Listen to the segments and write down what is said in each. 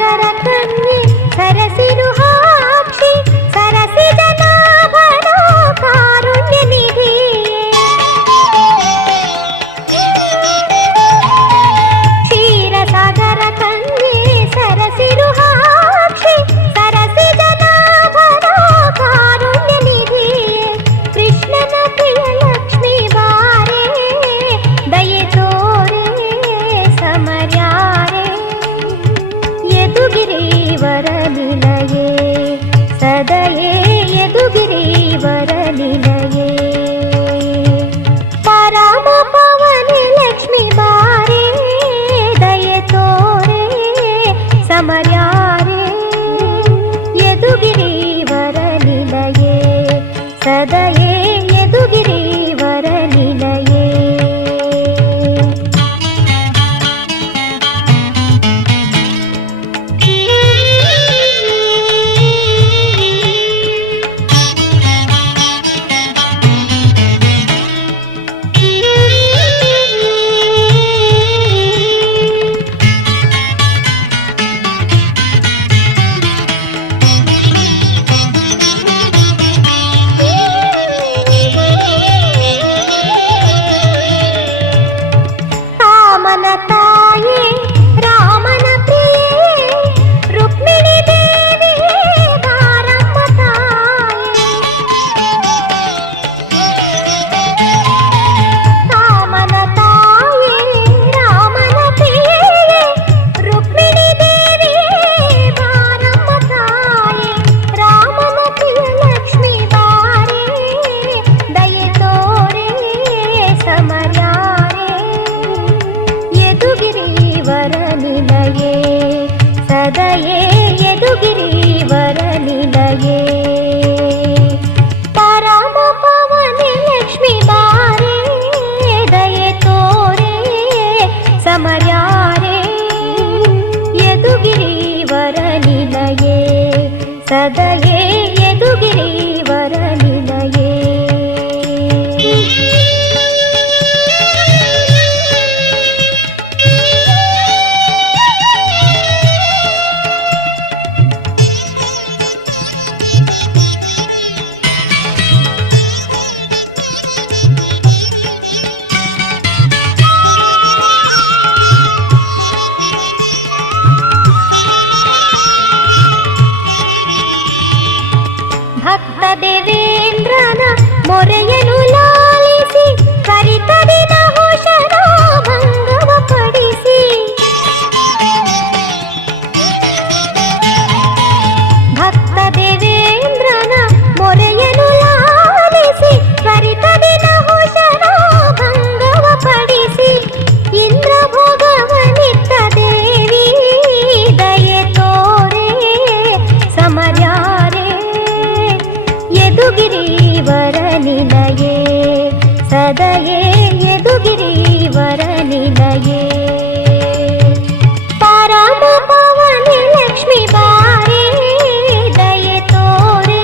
ಕ್ಷೀರಸಾಗರ ಕನ್ಯೆ ಸರಸಿರುಹಾಕ್ಷಿ ಸರಸಿದ ನಾಭನೋ ಕಾರುಣ್ಯ ನಿಧಿ. ಕ್ಷೀರಸಾಗರ ಕನ್ಯೆ ಸರಸಿರುಹಾಕ್ಷಿ ಸರಸಿದ ನಾಭನೋ ಕಾರುಣ್ಯ ನಿಧಿ. ಕೃಷ್ಣನ ಪ್ರಿಯ ಲಕ್ಷ್ಮೀ ಬಾರೆ ದಯೆ ತೋರೆ ಸಮರ್ಯಾರೆ. ಯದುಗಿರೀವರ ನಿಲಯೇ ಸದಯೇ ಯದುಗಿರೀವರ ನಿಲಯೇ. ಪರಮ ಪವನಿ ಲಕ್ಷ್ಮೀ ಬಾರೆ ದಯೆ ತೋರೆ ಸಮರ್ಯಾರೆ. ಯದುಗಿರೀವರ ನಿಲಯೇ ಸದಯೇ ಯದುಗಿರೀವರ ನಿಲಯೇ. ರಾಮನ ತಾಯೇ ರಾಮನ ಪ್ರಿಯೆ ರುಕ್ಮಿಣಿ ದೇವಿಯೇ ಬಾರಮ್ಮ ತಾಯೇ. ರಾಮನ ತಾಯೇ ರಾಮನ ಪ್ರಿಯೆ ರುಕ್ಮಿಣಿ ದೇವಿಯೇ ಬಾರಮ್ಮ ತಾಯೇ. ರಾಮನ ಪ್ರಿಯ ಲಕ್ಷ್ಮೀ ಬಾರೆ ದಯೆ ತೋರೆ ಸಮರ್ಯಾರೆ. ಯದುಗಿರೀವರ ನಿಲಯೇ ಸದಯೇ ಯದುಗಿರೀವರ ನಿಲಯೇ. ಪರಮ ಪವನಿ ಲಕ್ಷ್ಮೀ ಬಾರೆ ದಯೆ ತೋರೆ ಸಮರ್ಯಾರೆ. ಯದುಗಿರೀವರ ನಿಲಯೇ ಸದಯೇ ಯದುಗಿರೀವರ ನಿಲಯೇ. ಭಕ್ತ ದೇವೇಂದ್ರನ ಮೊರೆಯನು ಲಾಲಿಸಿ ಕರಿತದಿನ ಹುಷನ ಭಂಗವ ಪಡಿಸಿ. ಭಕ್ತ ದೇವೇಂದ್ರನ ಮೊರೆಯನು ಲಾಲಿಸಿ ಕರಿತದಿನ ಹುಷನ ಭಂಗವ ಪಡಿಸಿ. ಇಂದ್ರ ಭೋಗವನಿತ್ತ ದೇವಿ ದಯೆ ತೋರೆ ಸಮರ್ಯಾರೆ. ಯದುಗಿರೀವರ ನಿಲಯೇ ಸದಯೇ ಯದುಗಿರೀವರ ನಿಲಯೇ. ಪರಮ ಪವನಿ ಲಕ್ಷ್ಮೀ ಬಾರೆ ದಯೆ ತೋರೆ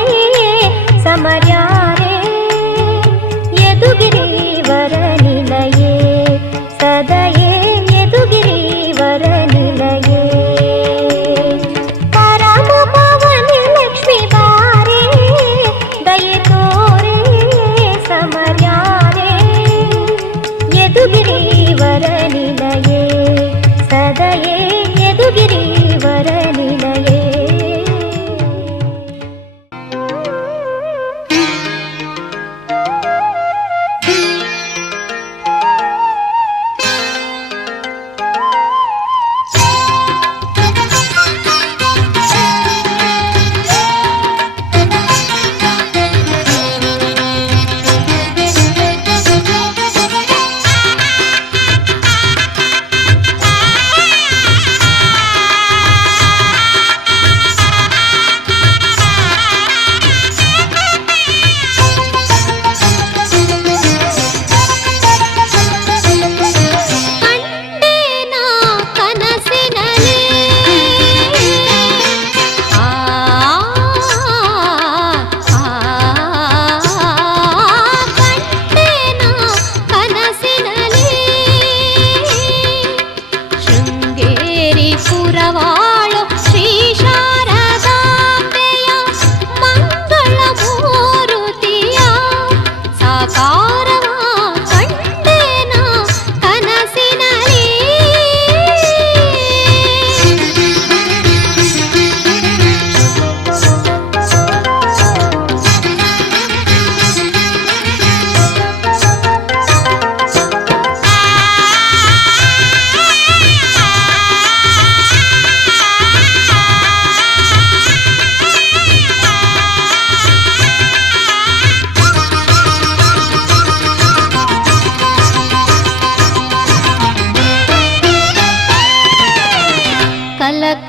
ಸಮರ್ಯಾರೆ. ಯದುಗಿರೀವರ ನಿಲಯೇ ಸದಯೇ ಯದುಗಿರೀವರ ನಿಲಯೇ. ಪರಮ ಪವನಿ ಲಕ್ಷ್ಮೀ ಬಾರೆ ದಯೆ ತೋರೆ ಸಮರ್ಯಾರೆ. ಯದುಗಿರೀವರ ನಿಲಯೇ ಸದಯೇ ಯದುಗಿರೀವರ ನಿಲಯೇ.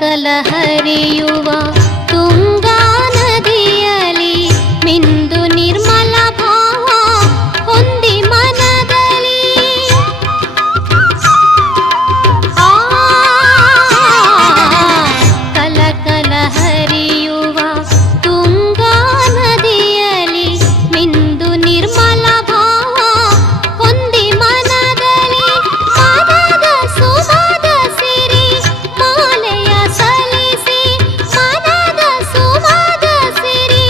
ಕಲ ಹರಿಯುವ ತುಂಗಾ ನದಿಯಲಿ ಮಿಂದು ನಿರ್ಮಲ ಭಾವ ಹೊಂದಿ ಮನದಲ್ಲಿ ಕಲ ಕಲ ಹರಿಯುವ ತುಂಗಾ ನದಿಯಲಿ ಮಿಂದು ನಿರ್ಮಲ ಭಾವ ಹೊಂದಿ ಮನದಲ್ಲಿ ಮನದ ಸುಮದ ಸಿರಿ ಮಾಲೆಯ ಸಲ್ಲಿಸಿ ಮನದ ಸುಮದ ಸಿರಿ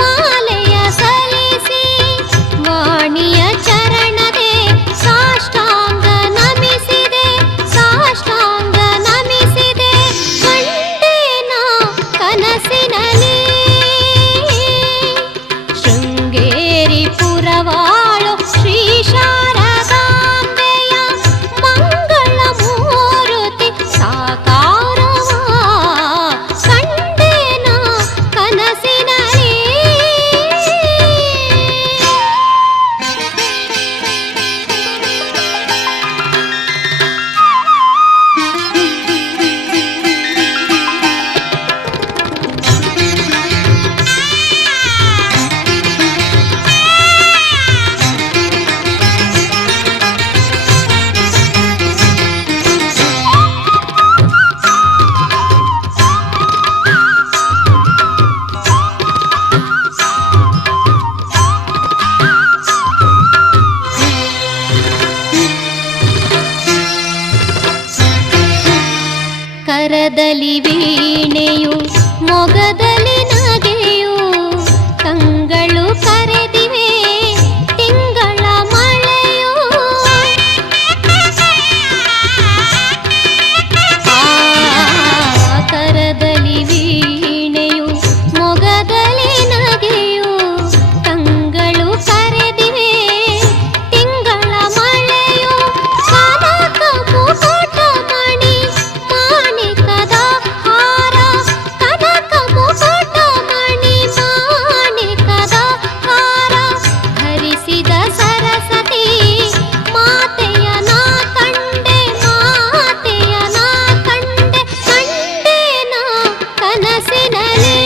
ಮಾಲೆಯ ಸಲ್ಲಿಸಿ ವಾಣಿಯ ಚರಣಗೆ ಸಾಷ್ಟಾಂಗ ನಮಿಸಿದೆ ಸಾಷ್ಟಾಂಗ ನಮಿಸಿದೆ ಕಂಡೇನ ಕನಸಿನಲ್ಲಿ ಶೃಂಗೇರಿ ಪುರವಾಳು ಶ್ರೀ ಶಾರದಾಂಬೆಯ ಮಂಗಳ ಮೂರುತಿ ಸಾಕಾರವ ಕಂಡೇನ ಕನಸಿನಲ್ಲಿ ಕರದಲ್ಲಿ ವೀಣೆಯು ಮೊಗದಲ್ಲಿ ನಗೆಯು ಕಂಗಳು ಕರೆದಿವೆ ತಿಂಗಳ ಮಳೆಯು ಕರದಲ್ಲಿ ವೀಣೆಯು ಮೊಗದಲ್ಲಿ ನಗೆಯು ಕಂಗಳು ಕರೆದಿವೆ ತಿಂಗಳ ಮಳೆಯು ಕನಕ ಮುಕುಟ ಮಣಿ ಮಾಣಿಕದ ಹಾರ ಕನಕ ಮುಕುಟ ಮಣಿ ಮಾಣಿಕದ ಹಾರ ಧರಿಸಿದ ಸರಸ್ವತಿ ಮಾತೆಯ ನಾ ಕಂಡೆ ಮಾತೆಯ ನಾ ಕಂಡೆ ಕಂಡೇನ ಕನಸಿನಲ್ಲಿ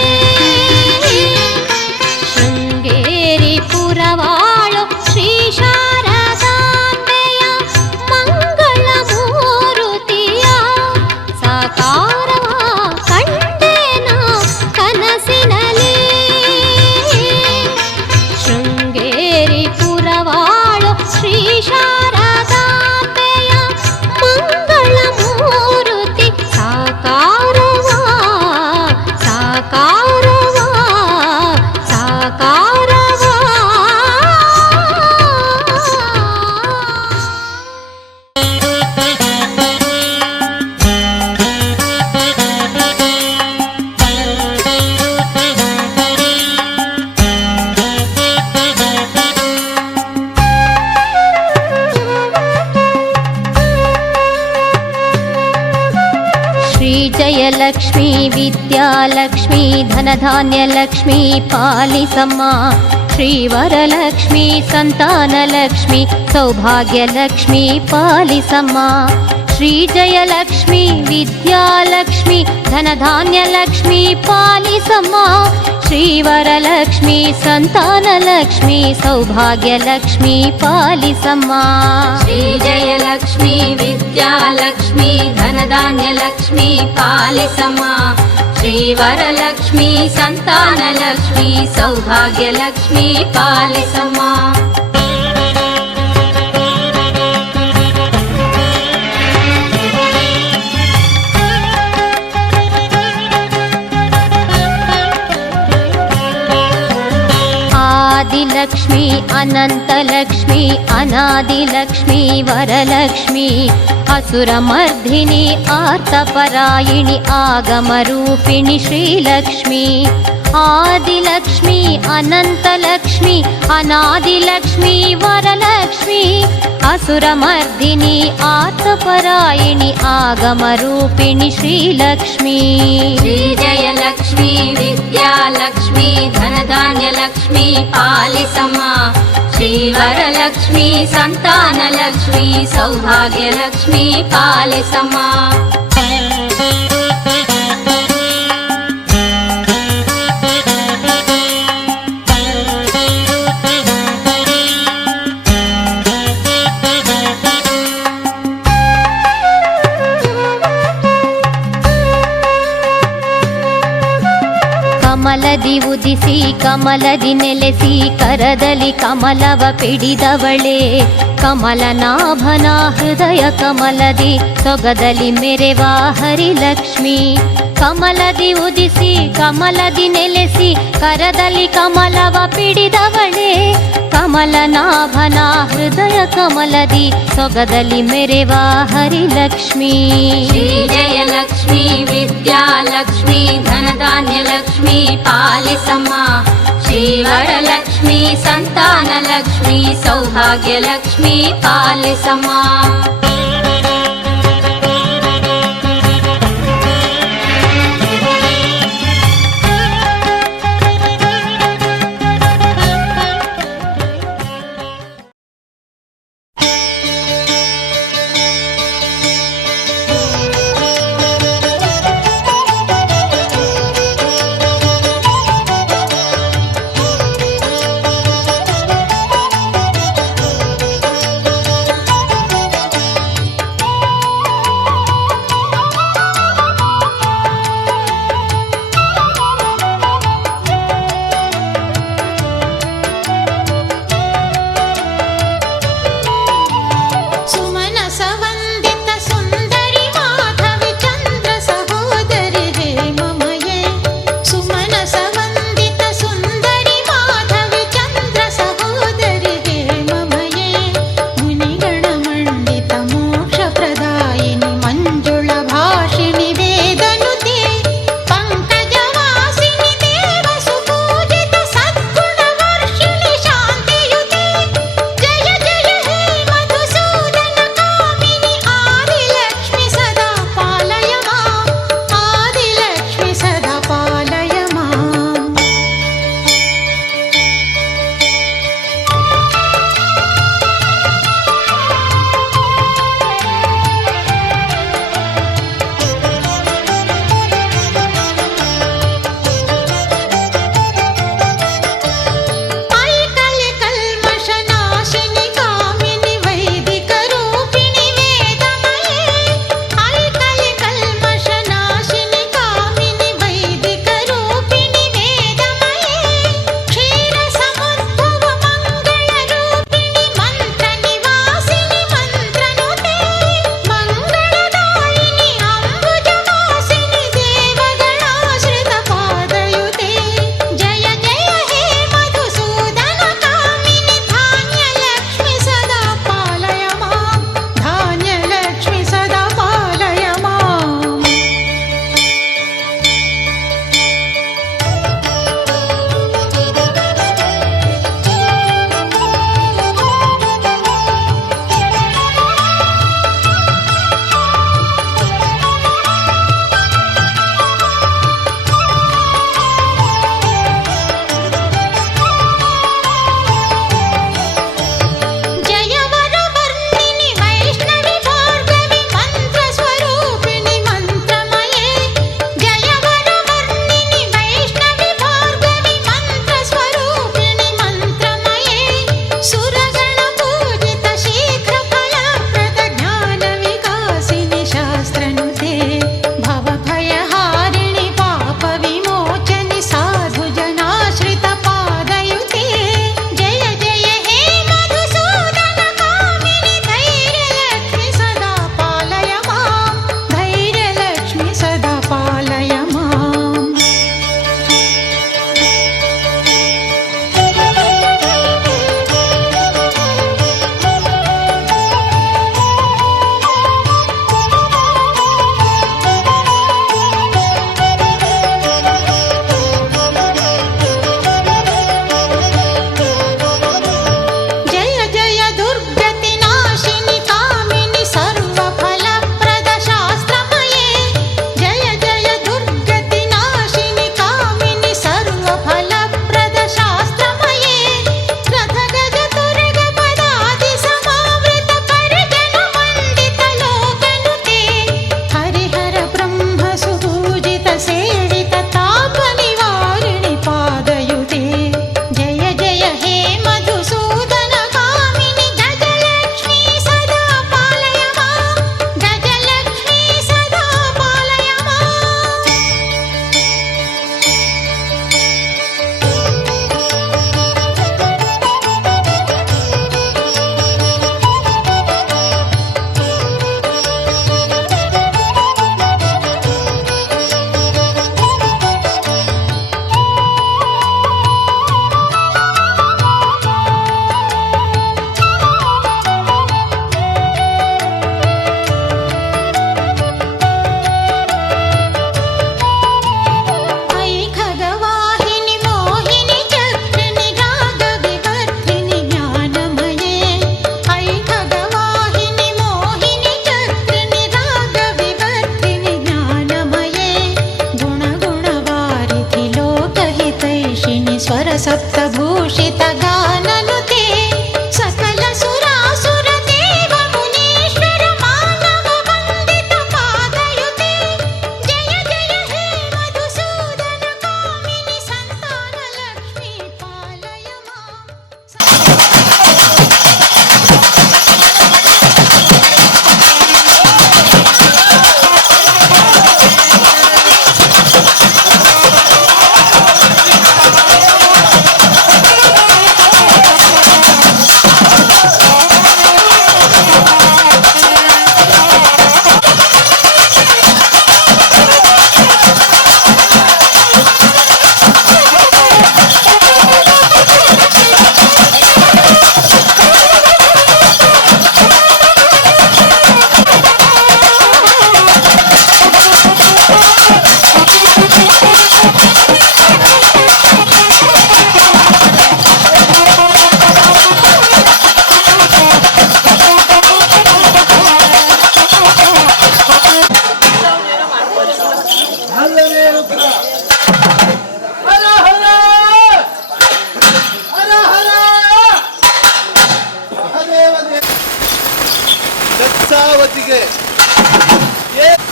ಶೃಂಗೇರಿ ಪುರವಾಳು ಶ್ರೀ ಶಾರದಾಂಬೆಯ ಮಂಗಳ ಮೂರುತಿಯ ಸಾಕಾರವ ಕಂಡೇನ ಕನಸಿನಲ್ಲಿ ಶೃಂಗೇರಿ ಪುರವಾಳು ಶ್ರೀ ಶಾರದಾಂಬೆಯ ಮಂಗಳ ಮೂರುತಿ ಸಾಕಾರವ ಸಾಕಾರವ ಸಾಕಾರವ ಶ್ರೀ ಜಯಲಕ್ಷ್ಮೀ ವಿದ್ಯಾಲಕ್ಷ್ಮೀ ಧನಧಾನ್ಯಲಕ್ಷ್ಮೀ ಪಾಲಿಸಮ್ಮ ಶ್ರೀ ವರಲಕ್ಷ್ಮೀ ಸಂತಾನಲಕ್ಷ್ಮೀ ಸೌಭಾಗ್ಯಲಕ್ಷ್ಮೀ ಪಾಲಿಸಮ್ಮ ಶ್ರೀ ಜಯಲಕ್ಷ್ಮೀ ವಿದ್ಯಾಲಕ್ಷ್ಮೀ ಧನಧಾನ್ಯಲಕ್ಷ್ಮೀ ಪಾಲಿಸಮ್ಮ ಶ್ರೀ ವರಲಕ್ಷ್ಮೀ ಸಂತಾನಲಕ್ಷ್ಮೀ ಸೌಭಾಗ್ಯಲಕ್ಷ್ಮೀ ಪಾಲಿಸಮ್ಮ ಶ್ರೀ ಜಯಲಕ್ಷ್ಮೀ ವಿದ್ಯಾಲಕ್ಷ್ಮೀ ಧನಧಾನ್ಯಲಕ್ಷ್ಮೀ ಪಾಲಿಸಮ್ಮ ಶ್ರೀ ವರಲಕ್ಷ್ಮೀ ಸಂತಾನಲಕ್ಷ್ಮೀ ಸೌಭಾಗ್ಯಲಕ್ಷ್ಮೀ ಪಾಲಿಸಮ್ಮ ಆದಿಲಕ್ಷ್ಮೀ ಅನಂತಲಕ್ಷ್ಮೀ ಅನಾದಿಲಕ್ಷ್ಮೀ ವರಲಕ್ಷ್ಮೀ असुरमर्धिनी आर्तपरायिणि आगमरूपिणि श्रीलक्ष्मी आदिलक्ष्मी अनन्तलक्ष्मी अनादिलक्ष्मी वरलक्ष्मी असुरमर्दिनी आर्तपरायिणि आगमरूपिणि श्रीलक्ष्मी श्रीजयलक्ष्मी विद्यालक्ष्मी धनधान्यलक्ष्मी पालिसम्मा श्रीवरलक्ष्मी सन्तानलक्ष्मी सौभाग्यलक्ष्मी पालिसम्मा ಉದಿಸಿ ಕಮಲದಿ ನೆಲೆಸಿ ಕರದಲ್ಲಿ ಕಮಲವ ಪಿಡಿದವಳೇ ಕಮಲನಾಭನ ಹೃದಯ ಕಮಲದಿ ಸೊಗದಲ್ಲಿ ಮೆರೆವ ಹರಿಲಕ್ಷ್ಮಿ ಕಮಲದಿ ಉದಿಸಿ ಕಮಲದಿ ನೆಲೆಸಿ ಕರದಲ್ಲಿ ಕಮಲವ ಪಿಡಿದವಳೇ ಕಮಲನಾಭನ ಹೃದಯ ಕಮಲದಿ ಸೊಗದಲ್ಲಿ ಮೆರೆವ ಹರಿಲಕ್ಷ್ಮಿ ಶ್ರೀ ಜಯಲಕ್ಷ್ಮಿ ವಿದ್ಯಾಲಕ್ಷ್ಮಿ ಧನಧಾನ್ಯಲಕ್ಷ್ಮಿ ಪಾಲಿಸಮ್ಮ ಶ್ರೀ ವರಲಕ್ಷ್ಮಿ ಸಂತಾನಲಕ್ಷ್ಮಿ ಸೌಭಾಗ್ಯಲಕ್ಷ್ಮಿ ಪಾಲಿಸಮ್ಮ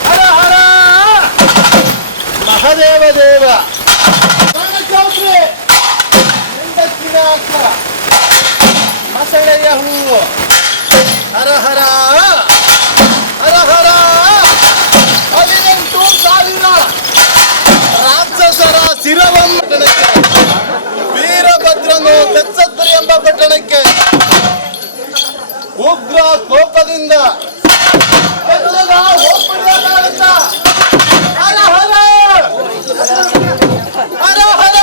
ಹರ ಹರ ಮಹದೇವ ದೇವ ಮಸಳೆಯ ಹೂವು ಹರ ಹರ ಹರ ಹರ 18,000 ರಾಕ್ಷಸರ ಶಿರವನ್ನು ವೀರಭದ್ರನು ಬೆಚ್ಚತ್ತರಿ ಎಂಬ ಪಟ್ಟಣಕ್ಕೆ ಉಗ್ರ ಕೋಪದಿಂದ ಹರ ಹರ ಹರ ಹರ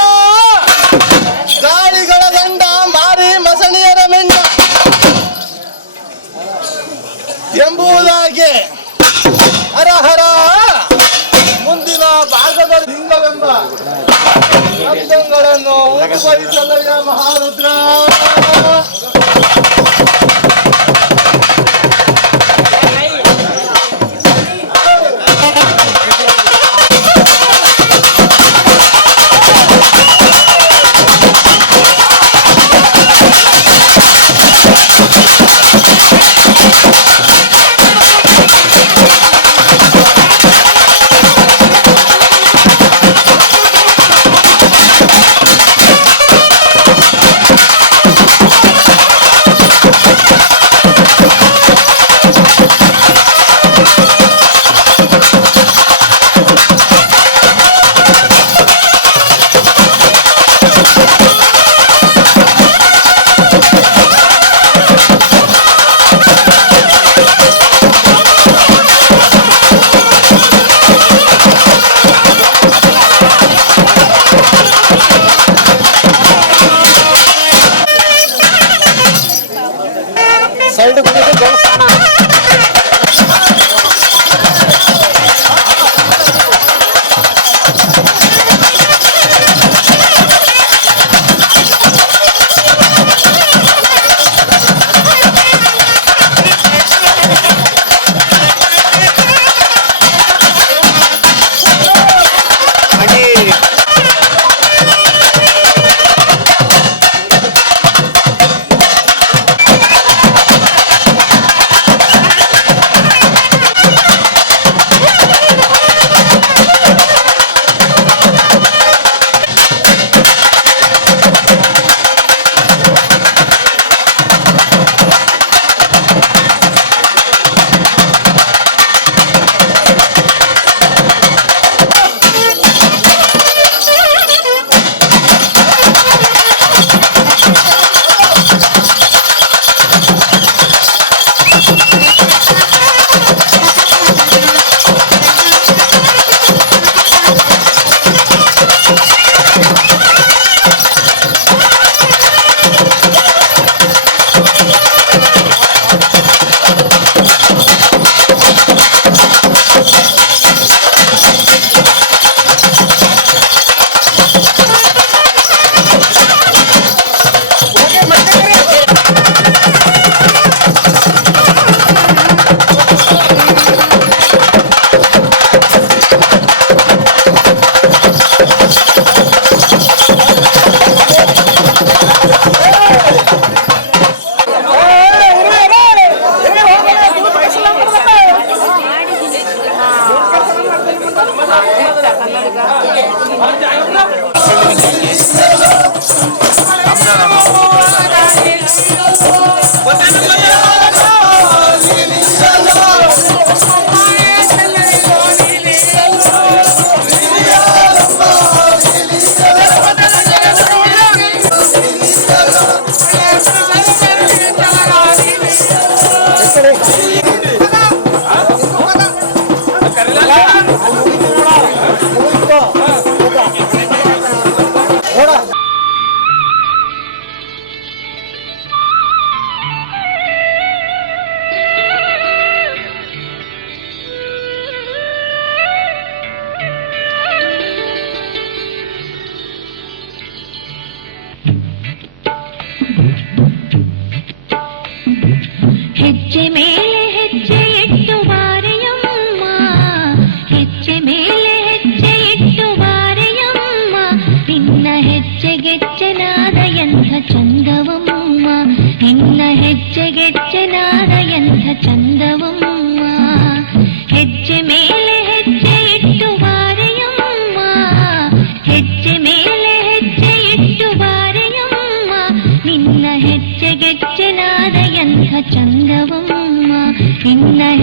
ಗಾಳಿಗಳ ಗಂಡ ಮಾರಿ ಮಸಣಿಯರ ಮೆಂಡ ಎಂಬುದಾಗಿ ಹರ ಹರ ಮುಂದಿನ ಭಾಗದ ಲಿಂಗವೆಂಬ ಶಬ್ದಗಳನ್ನು ಉದ್ಭವಿಸಲಯ್ಯ ಮಹಾರುದ್ರ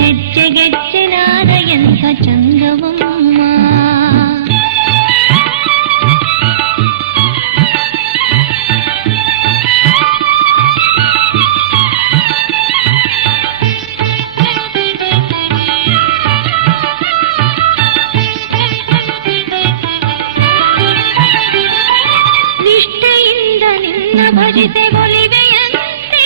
ಹೆಜ್ಜೆಗೆಜ್ಜೆನಾದ ಎಂಥ ಚಂದವಮ್ಮ. ನಿಷ್ಠೆಯಿಂದ ನಿನ್ನ ಭಜಿತೆ ಒಲಿವೆಯಂತೆ,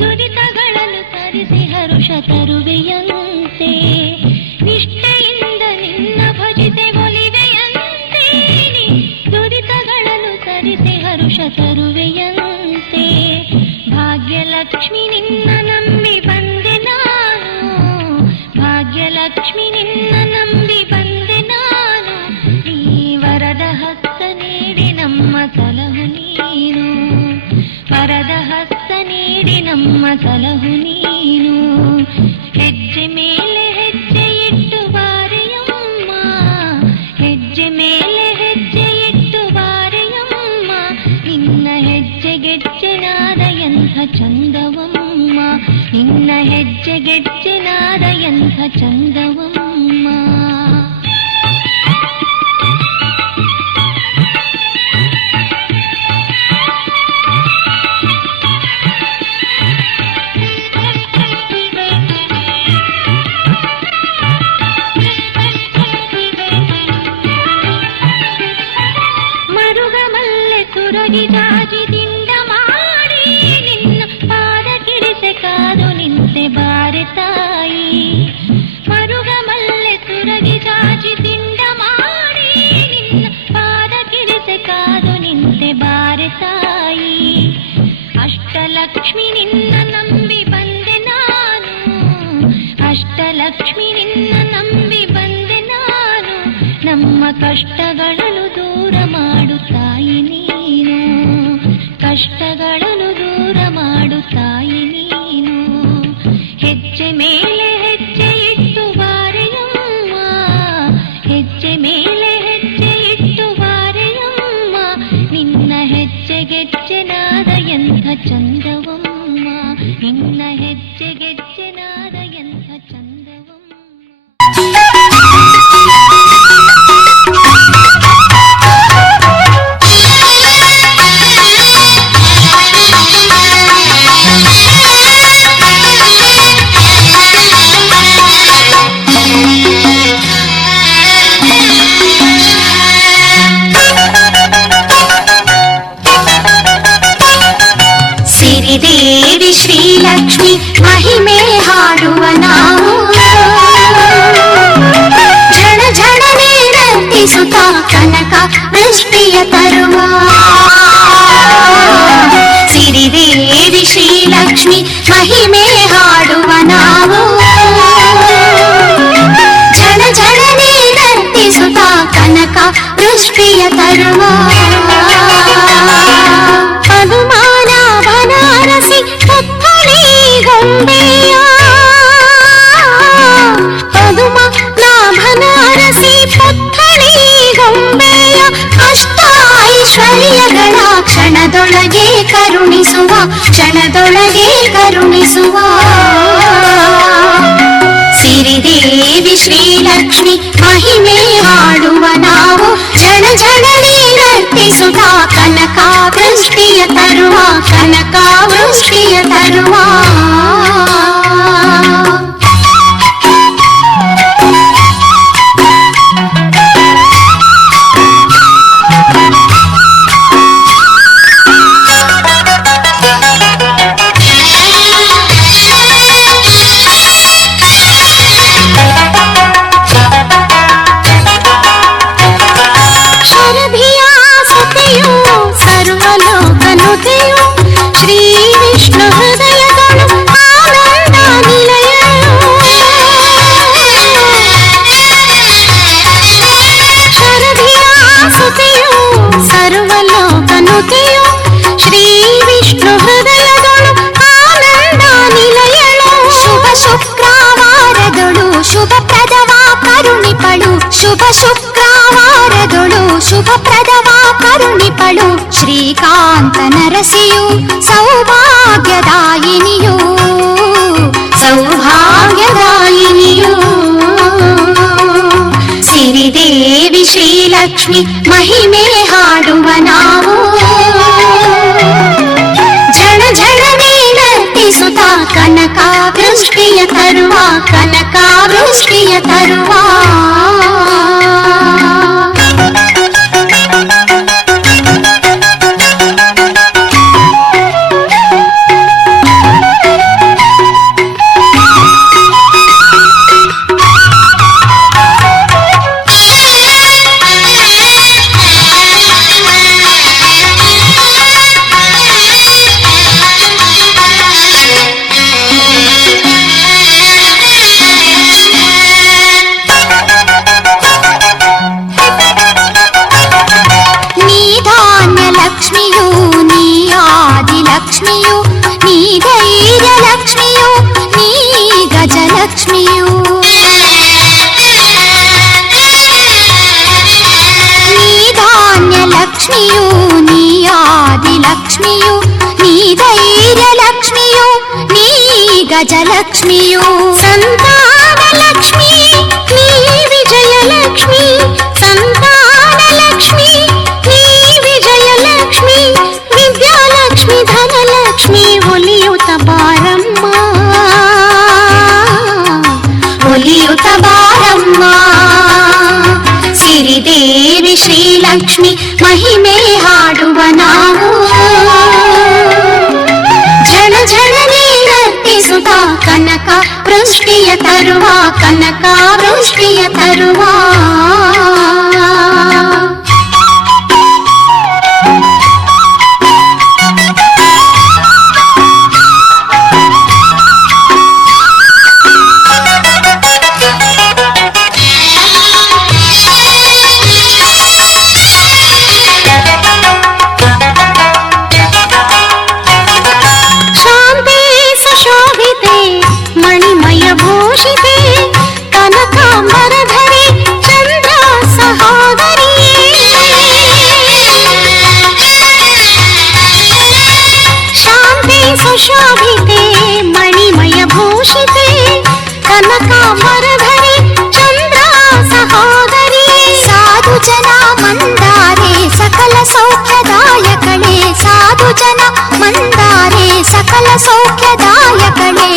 ದುರಿತಗಳನ್ನು ತರಿಸಿ ಹರುಷ ತರುವೆಯಂತೆ. ನಿಷ್ಠೆಯಿಂದ ನಿನ್ನ ಭಜಿತೆ ಒಲಿವೆಯಂತೆ, ದುರಿತಗಳನ್ನು ತರಿಸಿ ಹರುಷ ತರುವೆಯಂತೆ. ಭಾಗ್ಯಲಕ್ಷ್ಮಿ ನಿನ್ನ ನಂಬಿ ಬಂದೆ ನಾನು, ಭಾಗ್ಯಲಕ್ಷ್ಮಿ ನಿನ್ನ ನಂಬಿ ಬಂದೆ ನಾನು. ನೀ ವರದ ಹಸ್ತ ನೀಡಿ ನಮ್ಮ ಸಲಹು ನೀನು, ವರದ ಹಸ್ತ ನೀಡಿ ನಮ್ಮ ಸಲಹು ನೀನು. ಹೆಜ್ಜೆ ಮೇಲೆ ಹೆಜ್ಜೆ ಇಟ್ಟು ಬಾರೆಯಮ್ಮ, ಹೆಜ್ಜೆ ಮೇಲೆ ಹೆಜ್ಜೆ ಇಟ್ಟು ಬಾರೆಯಮ್ಮ. ನಿನ್ನ ಹೆಜ್ಜೆಗೆಜ್ಜೆನಾದ ಎಂಥ ಚಂದವಮ್ಮ, ನಿನ್ನ ಹೆಜ್ಜೆಗೆಜ್ಜೆನಾದ ಎಂಥ ಚಂದವಮ್ಮ. ಮರುಗಮಲ್ಲೆ ತುರಗಿದಾಗಿ ದಿಂಡ ಮಾಡಿ ನಿನ್ನ ಪಾದ ಕಿಡಿಸೆ ಕಾದು ನಿಂತೆ ಬಾರೆ ತಾಯಿ. ಮರುಗಮಲ್ಲೆ ತುರಗಿದಾಗಿ ದಿಂಡ ಮಾಡಿ ನಿನ್ನ ಪಾದ ಕಿಡಿಸೆ ಕಾದು ನಿಂತೆ ಬಾರೆ ತಾಯಿ. ಅಷ್ಟಲಕ್ಷ್ಮಿ ನಿನ್ನ ನಂಬಿ ಬಂದೆ ನಾನು, ಅಷ್ಟಲಕ್ಷ್ಮಿ ನಿನ್ನ ನಂಬಿ ಬಂದೆ ನಾನು. ನಮ್ಮ ಕಷ್ಟಗಳನ್ನು ದೂರ ಮಾಡು ತಾಯಿ ನೀನು, ಕಷ್ಟಗಳನ್ನು ದೂರ ಮಾಡು ತಾಯಿ ನೀನು. ಹೆಜ್ಜೆ ಮೇಲೆ ಹೆಜ್ಜೆ ಇಟ್ಟು ಬಾರೆಯಮ್ಮ, ಹೆಜ್ಜೆ ಮೇಲೆ ಹೆಜ್ಜೆ ಇಟ್ಟು ಬಾರೆಯಮ್ಮ. ನಿನ್ನ ಹೆಜ್ಜೆಗೆಜ್ಜೆನಾದ ಎಂಥ ಚಂದವಮ್ಮ, ನಿನ್ನ ಹೆಜ್ಜೆಗೆಜ್ಜೆನಾದ ಎಂಥ ಚಂದವಮ್ಮ. ಸಿರಿದೇವಿ ಶ್ರೀಲಕ್ಷ್ಮಿ ಮಹಿಮೆ ಹಾಡುವ ನಾವು, ಝಣ ಝಣನೆ ನರ್ತಿಸುತ್ತ ಕನಕ ವೃಷ್ಟಿಯ ತರುವ. ಸಿರಿದೇವಿ ಶ್ರೀಲಕ್ಷ್ಮಿ ಮಹಿಮೆ ಹಾಡುವ ನಾವು, ಝಣ ಝಣನೆ ನರ್ತಿಸುತ್ತ ಕನಕ ವೃಷ್ಟಿಯ ತರುವ. ಹನುಮಾನ ಬನಾರಸಿ ಪುತ್ಥಳಿ ಗೊಂಬೆಯ, ಹನುಮಾನ ಬನಾರಸಿ ಪುತ್ಥಳಿ ಗೊಂಬೆಯ. ಅಷ್ಟ ಐಶ್ವರ್ಯಗಳ ಕ್ಷಣದೊಳಗೆ ಕರುಣಿಸುವ, ಕ್ಷಣದೊಳಗೆ ಕರುಣಿಸುವ. ಸಿರಿದೇವಿ ಶ್ರೀಲಕ್ಷ್ಮಿ ಮಹಿಮೆ ಹಾಡುವ ನಾವು, ಝಣ ಝಣನೆ ನರ್ತಿಸುತ್ತ ಕನಕ ವೃಷ್ಟಿಯ ತರುವ, ಕನಕ ವೃಷ್ಟಿಯ ತರುವ. ಶರಭಿಯ ಸತೆಯು ಸರ್ವಲೋಕನುತೆಯು, ಶ್ರೀ ವಿಷ್ಣು ಹೃದಯಗಳು ಆನಂದ ನಿಲಯವು. ಶರಭಿಯ ಸತೆಯು ಸರ್ವಲೋಕನುತೆಯು, ಶ್ರೀ ವಿಷ್ಣು ಹೃದಯಗಳು ಆನಂದ ನಿಲಯಳು. ಶುಭ ಶುಕ್ರವಾರದೊಳು ಶುಭಪ್ರದವ ಕರುಣಿಪಳು, ಶುಭ ಶುಕ್ರವಾರದೊಳು ಶುಭಪ್ರದವ ಕರುಣಿಪಳು. ಶ್ರೀಕಾಂತ ನರಸಿಯು ಸೌಭಾಗ್ಯದಾಯಿನಿಯು, ಸೌಭಾಗ್ಯ ಶ್ರೀಲಕ್ಷ್ಮಿ ಮಹಿಮೆ ಹಾಡುವ ನಾವು ಝಣ ಝಣನೆ ನರ್ತಿಸುತ್ತ ಕನಕ ವೃಷ್ಟಿಯ ತರುವ ಕನಕ ವೃಷ್ಟಿಯ ತರುವ ಗಜಲಕ್ಷ್ಮಿಯು ಸಂತಾನ ಲಕ್ಷ್ಮಿ ನೀ ವಿಜಯಲಕ್ಷ್ಮಿ ಸಂತಾನ ಲಕ್ಷ್ಮಿ ನೀ ವಿಜಯಲಕ್ಷ್ಮಿ ವಿದ್ಯಾಲಕ್ಷ್ಮಿ ಧನಲಕ್ಷ್ಮಿ ಒಲಿಯುತ ಬಾರಮ್ಮ ಒಲಿಯುತ ಬಾರಮ್ಮ ಸಿರಿದೇವಿ ಶ್ರೀಲಕ್ಷ್ಮಿ ಮಹಿಮೆ ಹಾಡುವ ನಾವು ಝಣ ಝಣನೆ ನರ್ತಿಸುತ್ತ ಕನಕ ವೃಷ್ಟಿಯ ತರುವ ಕನಕ ವೃಷ್ಟಿಯ ತರುವ ಶೋಭಿತೆ ಮಣಿಮಯ ಭೂಷಿತೆ ಕನಕಾಂಬರಧರೆ ಚಂದ್ರ ಸಹೋದರಿ ಸಾಧು ಜನ ಮಂದಾರೆ ಸಕಲ ಸೌಖ್ಯದಾಯಕಳೆ ಸಾಧು ಜನ ಮಂದಾರೆ ಸಕಲ ಸೌಖ್ಯದಾಯಕಳೆ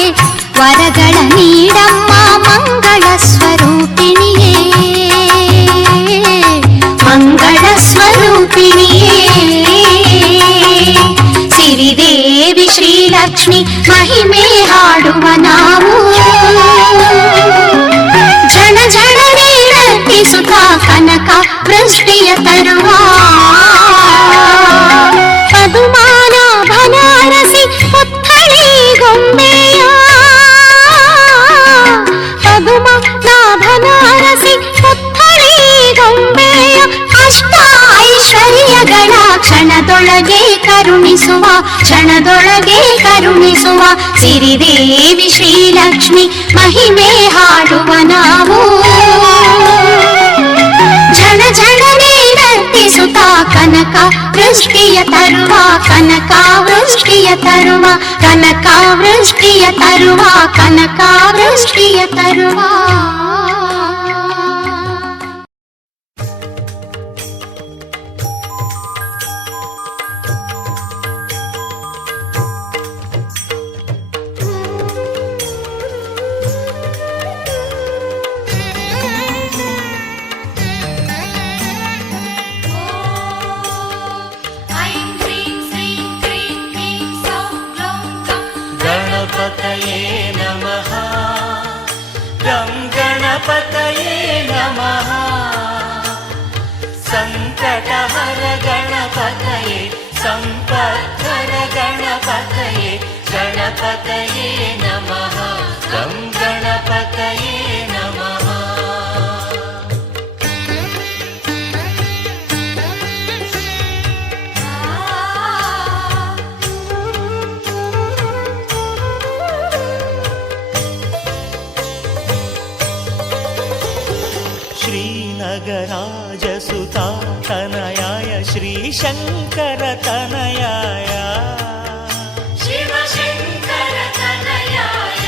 ವರಗಳ ನೀಡಮ್ಮ ಮಂಗಳ ಸ್ವರೂಪಿಣಿಯೇ ಮಂಗಳ ಸ್ವರೂಪಿಣಿಯೇ ಸಿರಿದೇವಿ ಶ್ರೀಲಕ್ಷ್ಮಿ ಮಹಿಮೆ ಹಾಡುವ ನಾವು ಝಣ ಝಣನೆ ನರ್ತಿಸುತ್ತ ಕನಕ ವೃಷ್ಟಿಯ ತರುವ ಪದುಮಾನ ಬನಾರಸಿ ಪುತ್ಥಳಿ ಗೊಂಬೆಯ ಪದುಮಾನ ಬನಾರಸಿ ಪುತ್ಥಳಿ ಗೊಂಬೆಯ ಅಷ್ಟ ಐಶ್ವರ್ಯಗಳ ಕ್ಷಣದೊಳಗೆ ಕರುಣಿಸುವ ಕ್ಷಣದೊಳಗೆ ಕರುಣಿಸುವ ಸಿರಿದೇವಿ ಶ್ರೀಲಕ್ಷ್ಮಿ ಮಹಿಮೆ ಹಾಡುವ ನಾವು ಝಣ ಝಣನೆ ನರ್ತಿಸುತ್ತ ಕನಕ ವೃಷ್ಟಿಯ ತರುವ ಕನಕ ವೃಷ್ಟಿಯ ತರುವ ಕನಕ ವೃಷ್ಟಿಯ ತರುವ ಕನಕ ವೃಷ್ಟಿಯ ತರುವ गणपतये नमः गं गणपतये नमः संकटहर गणपतये संपत्तर गणपतये गणपतये नमः गं गणपतये नमः श्रीनगराजसुता तनयाय श्रीशङ्कर तनयाय शिवशङ्कर तनयाय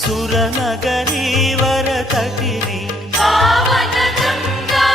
सुरनगरीवरतटिनि पावन गङ्गा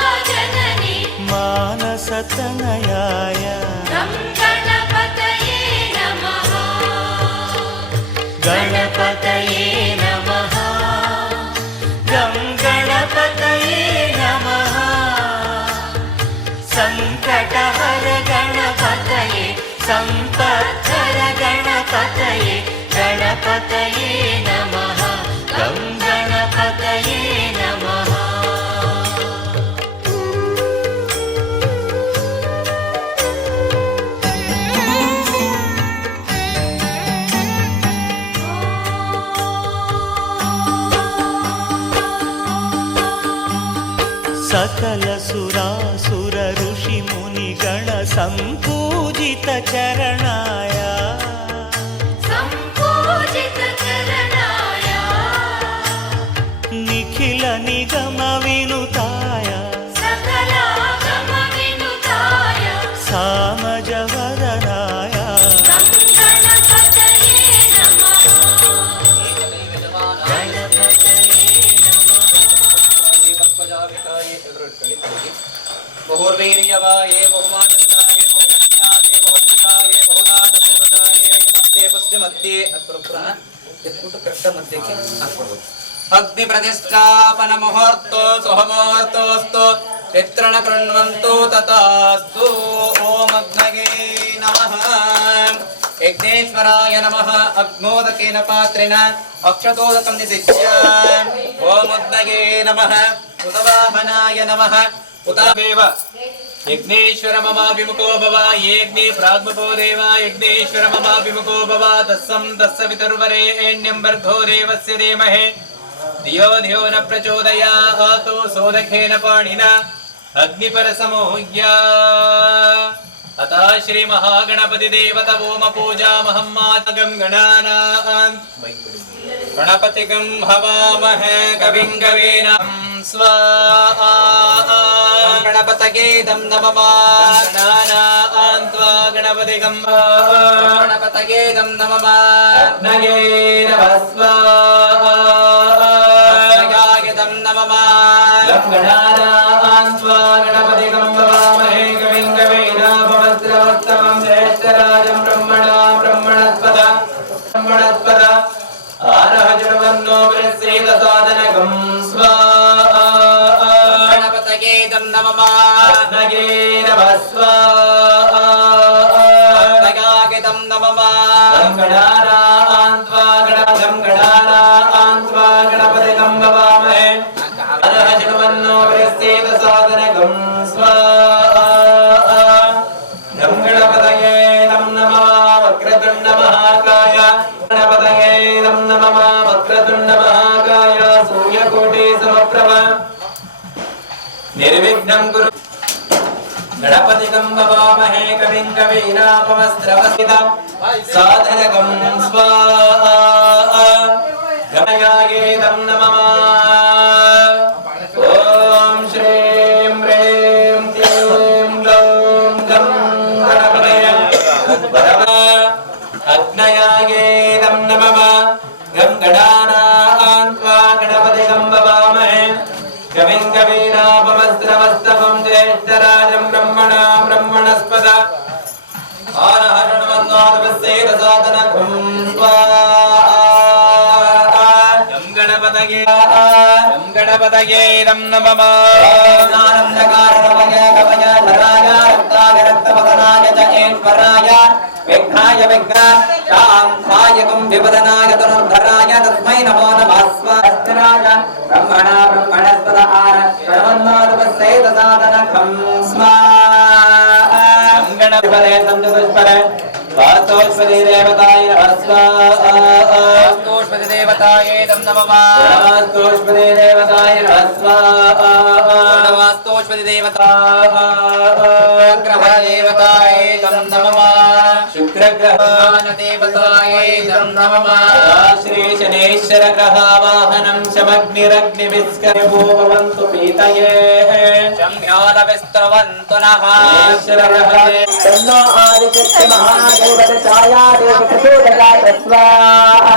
ಸಕಲ ಸುರಾಸುರ ಋಷಿ ಮುನಿಗಣ ಸಂಪೂಜಿತ ಚರಣಾಯ ಸಂಪೂಜಿತ ಚರಣಾಯ ನಿಖಿಲ ನಿಗಮ ವಿನುತಾಯ ಸಕಲಾಗಮ ವಿನುತಾಯ ಸಾಮಜವದನಾಯ ಗಣಪತಯೇ ನಮಃ. ಬಹುರ್ವೀರ್ಯವಾಯೇ ಬಹುಮಾನದಾಯ ಬಹುಗಣ್ಯಾಯ ಬಹುಸ್ತಿಕಾಯ ಬಹುದಾನಪೂರ್ಣಾಯ ನಮಸ್ತೆ ಪುಷ್ಟಿ ಮಧ್ಯೆ ಎತ್ಬಿಟ್ಟು ಕರೆಕ್ಟ್ ಮಧ್ಯಕ್ಕೆ ಹಾಕ್ಕೊಡ್ಬೇಕು. ಅಗ್ನಿ ಪ್ರತಿಷ್ಠಾಪನ ಮುಹೂರ್ತೋ ಸುಹಮುಹೂರ್ತೋಸ್ತು ಪಿತೃಣ ಕೃಣ್ವಂತು ತಥಾಸ್ತು. ಓಂ ಅಗ್ನಯೇ ನಮಃ. ಯಜ್ಞೇಶ್ವರಾಯ ನಮಃ. ಅಗ್ನೋದಕೇನ ಪಾತ್ರೇಣ ಅಕ್ಷತೋದಕಂ ನಿಸಿಚ್ಯ. ಓಂ ಅಗ್ನಯೇ ನಮಃ. ಉತವಾಹನಾಯ ನಮಃ. ಉತದೇವ ಯಜ್ಞೇಶ್ವರ ಮಮಾಭಿಮುಖೋ ಭವ. ಯಜ್ಞೇ ಪ್ರಾಗ್ಮುಖೋ ದೇವ ಯಜ್ಞೇಶ್ವರ ಮಮಾಭಿಮುಖೋ ಭವ. ತಸ್ಸಂ ತಸ್ಸ ವಿತರ್ವರೇಣ್ಯಂ ಭರ್ಗೋ ದೇವಸ್ಯ ಧೀಮಹಿ ಧಿಯೋ ಧಿಯೋ ನ ಪ್ರಚೋದಯಾತ್. ಸೋದಕೇನ ಪಾಣಿನ ಅಗ್ನಿಪರಸಮೋಹ್ಯ. ಅತಃ ಶ್ರೀ ಮಹಾಗಣಪತಿ ದೇವತ ಓಮ ಪೂಜಾಮಹಂ ಮಾತಗಂ ಗಣಾನಾನ್ ಗಣಪತಿಗಂ ಹವಾಮಹೇ ಕವಿಂ ಕವೀನಾಂ ಸ್ವಾಹಾ. ಗಣಪತಯೇ ದಂ ನಮಃ. ಗಣಾನಾನ್ ತ್ವಾ ಗಣಪತಿಗಂ ಗಣಪತಯೇ ದಂ ನಮಃ. ಅಗ್ನಯೇ ನಮಃ ಸ್ವಾಹಾ. ಅಗ್ನಯಾಯ ದಂ ನಮಃ. ಗಣಾನಾನ್ ತ್ವಾ ಗಣಪತಿಗಂ ಹವಾಮಹೇ ಕವಿಂ ಕವೀನಾಂ ಭವಸ್ರವಸ್ತಮಂ ಶ್ರೇಷ್ಠರಾಜಂ ಬ್ರಹ್ಮಣಸ್ಪದ ಆರಹಜನವನ್ನೋ ವಿರಸೇದ ಸಾಧನಗಂ ಸ್ವಾಹಾ. ಗಣಪತಯೇ ದಂ ನಮಃ. ಅಗ್ನಯೇ ನಮಃ ಸ್ವಾಹಾ. ಅಗ್ನಯಾಯ ದಂ ನಮಃ. ಗಣಾನಾನ್ ತ್ವಾ ಗಣಪತಿಗಂ ಭವಾಮಹೇ ಆರಹಜನವನ್ನೋ ವಿರಸೇದ ಸಾಧನಗಂ ಸ್ವಾಹಾ. ನಂ ಗಣಪತಯೇ ನಂ ನಮಃ. ವಕ್ರತುಂಡ ಮಹಾಕಾಯ ಗಣಪತಯೇ ನಂ ನಮಃ. ವಕ್ರತುಂಡ ಮಹಾಕಾಯ ಸೂರ್ಯಕೋಟಿ ಸಮಪ್ರಭ ನಿರ್ವಿಘ್ನಂ ಕುರು. ಗಣಪತಿಗಂ ಭವಾಮಹೇ ಕವಿಂ ಕವೀನಾಪಮಸ್ರವಸ್ತಿತ ಸಾಧನಗಂ ಸ್ವಾಹಾ. ಗಣಯಾಯೇ ನಂ ನಮಃ. ಓಂ ಶ್ರೀಂ ಹ್ರೀಂ ಕ್ಲೀಂ ಗ್ಲೌಂ ಗಂ ಗಣಪತಯೇ ನಮಃ. ಅಗ್ನಯಾಯೇ ನಂ ನಮಃ. ಗಂ ಗಣಾನಾನ್ ತ್ವಾ ಗಣಪತಿಗಂ ಭವಾಮಹೇ ಕವಿಂ ಕವೀನಾಪಮಸ್ರವಸ್ತಮಂ ಜ್ಯೇಷ್ಠರಾಜಂ ಬ್ರಹ್ಮಣಸ್ಪದ ಆರಹರಣವನ್ನಾದವಸ್ಸೇದ ಸಾಧನಗಂ ಸ್ವಾಹಾ. ಗಂ ಗಣಪತಯೇ ಗಂ ಗಣಪತಯೇ ನಂ ನಮಃ. ಆನಂದಕಾರಣಮಯ ಕವಯ ಧರಾಯ ರಕ್ತಾಯ ರಕ್ತಪತನಾಯ ಚ ಈಶ್ವರಾಯ ವಿಘ್ನಾಯ ವಿಘ್ನ ಶಾಂತಾಯ ಕಂ ವಿಪದನಾಯ ತನುರ್ಧರಾಯ ತಸ್ಮೈ ನಮೋ ನಮಃ. ಸ್ವಸ್ತಿರಾಯ ಬ್ರಹ್ಮಣಸ್ಪದ ಆರಹರಣವನ್ನಾದವಸ್ಸೇದ ಸಾಧನಗಂ ಸ್ವಾಹಾ. ಗಣಪತಯೇ ಸಂಜುಷ್ಪರೆ ವಾಸ್ತೋಷ್ಪದಿ ದೇವತಾಯ ನಮಃ ಸ್ವಾಹಾ. ವಾಸ್ತೋಷ್ಪದಿ ದೇವತಾಯೇ ದಂ ನಮಃ. ವಾಸ್ತೋಷ್ಪದಿ ದೇವತಾಯ ನಮಃ ಸ್ವಾಹಾ. ವಾಸ್ತೋಷ್ಪದಿ ದೇವತಾಯ ಗ್ರಹ ದೇವತಾಯೇ ದಂ ನಮಃ. ಶುಕ್ರಗ್ರಹ ದೇವತಾಯೇ ದಂ ನಮಃ. ಶ್ರೀ ಶನೇಶ್ವರ ಗ್ರಹ ವಾಹನಂ ಶಮಗ್ನಿರಗ್ನಿವಿಸ್ಕರಭೋ ಭವಂತು ಪೀತಯೇ ಶಮ್ಯಾಲ ವಿಸ್ತ್ರವಂತು ನಃ. ಈಶ್ವರ ಗ್ರಹ ತನ್ನೋ ಆದಿಶಕ್ತಿ ಮಹಾದೇವತ ಛಾಯಾ ದೇವಕೃತೋದಗಾತ ಸ್ವಾಹಾ.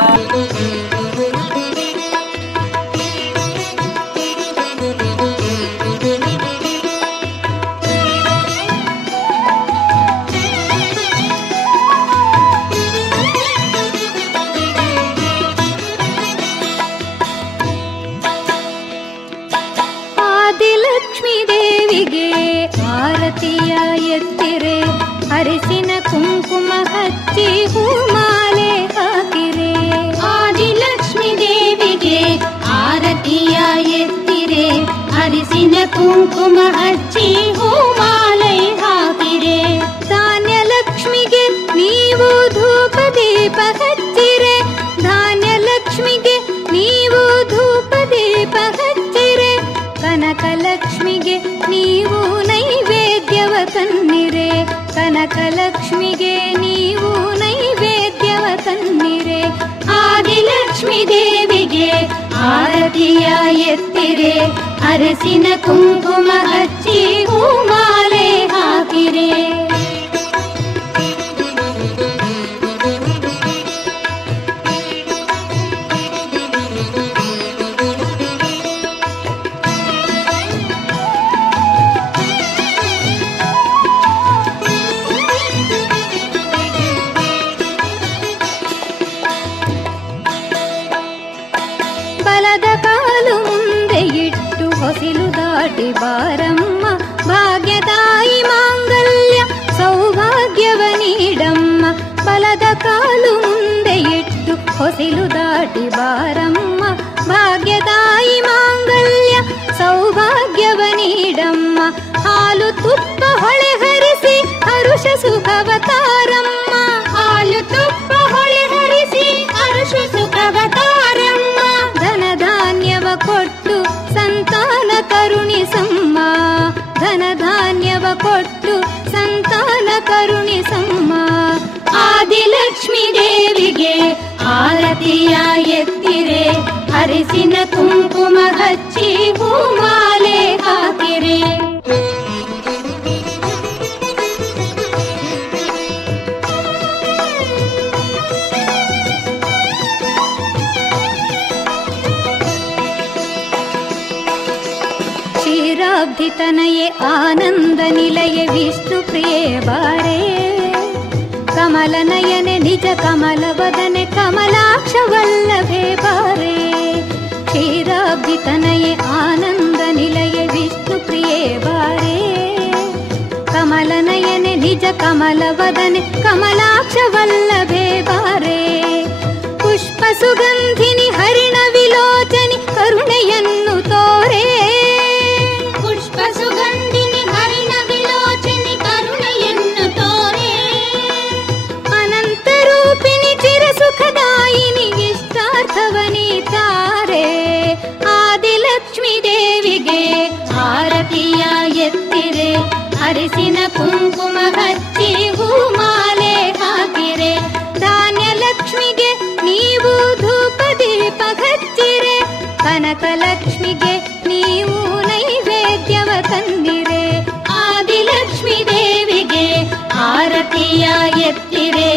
ಆದಿಲಕ್ಷ್ಮೀ ದೇವಿಗೆ ಆರತಿಯ ಎತ್ತಿರೆ ಅರಿಸಿನ ಕುಂಕುಮ ಹಚ್ಚಿ ಹೂಮಾಲೆ ಹಾಕಿರೆ. ಆದಿಲಕ್ಷ್ಮೀ ದೇವಿಗೆ ಆರತಿಯ ಎತ್ತಿರೆ ಅರಿಸಿನ ಕುಂಕುಮ ಹಚ್ಚಿ ಹೂಮಾಲೆ ಹಾಕಿರೆ. ಧಾನ್ಯಲಕ್ಷ್ಮಿಗೆ ನೀವು ಧೂಪ ದೀಪ ಹಚ್ಚಿರೆ. ಧಾನ್ಯಲಕ್ಷ್ಮಿಗೆ ನೀವು ಧೂಪ ದೀಪ ಹಚ್ಚಿರೆ. ಕನಕಲಕ್ಷ್ಮಿಗೆ ನೀವು ನೈವೇದ್ಯವ ತನ್ನಿರೆ, ಕನಕಲಕ್ಷ್ಮಿಗೆ ನೀವು ನೈವೇದ್ಯವ ತನ್ನಿರೆ. ಆದಿಲಕ್ಷ್ಮಿ ದೇವಿಗೆ ಆರತಿಯ ಎತ್ತಿರೆ, ಅರಸಿನ ಕುಂಕುಮ ಹಚ್ಚಿ ಹೂಮಾಲೆ ಹಾಕಿರೆ. ಬಲದ ಕಾಲು ಮುಂದೆ ಇಟ್ಟು ಹೊಸಿಲು ದಾಟಿ ಬಾರಮ್ಮ, ಭಾಗ್ಯದಾಯಿ ಮಾಂಗಲ್ಯ ಸೌಭಾಗ್ಯವ ನೀಡಮ್ಮ. ಬಲದ ಕಾಲು ಮುಂದೆ ಇಟ್ಟು ಹೊಸಿಲು ದಾಟಿ ಬಾರಮ್ಮ, ಭಾಗ್ಯದಾಯಿ ಮಾಂಗಲ್ಯ ಸೌಭಾಗ್ಯವ ನೀಡಮ್ಮ. ಹಾಲು ತುಪ್ಪ ಹೊಳೆ ಹರಿಸಿ ಹರುಷ ಸುಖವ ತಾರಮ್ಮ, ಹಾಲು ತುಪ್ಪ ಹೊಳೆ ಹರಿಸಿ ಹರುಷ ಸುಖವ ತಾರಮ್ಮ. ಧನಧಾನ್ಯವ ಕೊಟ್ಟು ಸಂತಾನ ಕರುಣಿಸಮ್ಮ, ಧನಧಾನ್ಯವ ಕೊಟ್ಟು ಸಂತಾನ ಕರುಣಿಸಮ್ಮ. ಆದಿಲಕ್ಷ್ಮಿ ದೇವಿಗೆ ಆರತಿಯ ಎತ್ತಿರೆ, ಅರಿಸಿನ ಕುಂಕುಮ ಹಚ್ಚಿ ಹೂಮಾಲೆ ಹಾಕಿರೆ. ಕ್ಷೀರಾಬ್ಧಿತನಯೇ ಆನಂದ ನಿಲಯೇ ವಿಷ್ಣು ಪ್ರಿಯೇ ಬಾರೇ, ಕಮಲನಯನೆ ನಿಜ ಕಮಲವದನೆ ಕಮಲಾಕ್ಷ ವಲ್ಲಭೆ ಬಾರೇ. ಕ್ಷೀರಾಬ್ಧಿತನಯೇ ಆನಂದ ನಿಲಯೇ ವಿಷ್ಣು ಪ್ರಿಯೇ ಬಾರೇ, ಕಮಲನಯನೆ ನಿಜ ಕಮಲವದನೆ ಕಮಲಾಕ್ಷ ವಲ್ಲಭೆ ಬಾರೇ. ಪುಷ್ಪ ಸುಗಂಧಿನಿ ಹರಿಣ ವಿಲೋಚನಿ ಕರುಣೆಯನ್ನು ತೋರೇ, ಪುಷ್ಪ ಸುಗಂಧಿನಿ ಹರಿಣ ವಿಲೋಚನಿ ಕರುಣೆಯನ್ನು ತೋರೆ. ಅನಂತ ರೂಪಿಣಿ ಚಿರ ಸುಖದಾಯಿನಿ ಇಷ್ಟಾರ್ಥವನಿ ತಾರೆ. ಆದಿಲಕ್ಷ್ಮಿ ದೇವಿಗೆ ಆರತಿಯ ಎತ್ತಿರೆ, ಅರಿಸಿನ ಕುಂಕುಮ ಹಚ್ಚಿ ಹೂಮಾಲೆ ಹಾಕಿರೆ. ಧಾನ್ಯಲಕ್ಷ್ಮಿಗೆ ನೀವು ಧೂಪ ದೀಪ ಹಚ್ಚಿರೆ, ಕನಕಲಕ್ಷ್ಮಿಗೆ ನೀವು ನೈವೇದ್ಯವ ತಂದಿರೆ. ಆದಿಲಕ್ಷ್ಮಿ ದೇವಿಗೆ ಆರತಿಯ ಎತ್ತಿರೆ,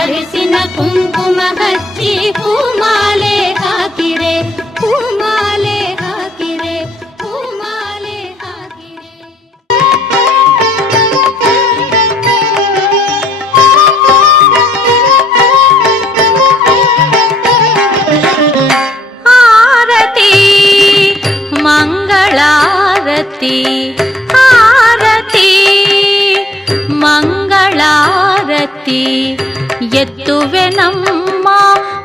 ಅರಿಸಿನ ಕುಂಕುಮ ಹಚ್ಚಿ ಹೂಮಾಲೆ ಹಾಕಿರೆ. ಹೂಮಾಲೆ ಹಾಕಿರೆ, ಹೂಮಾಲೆ ಹಾಕಿರೆ. ಆರತಿ ಮಂಗಳಾರತಿ, ಆರತಿ ಮಂಗಳಾರತಿ, ಎತ್ತುವೆ ನಮ್ಮ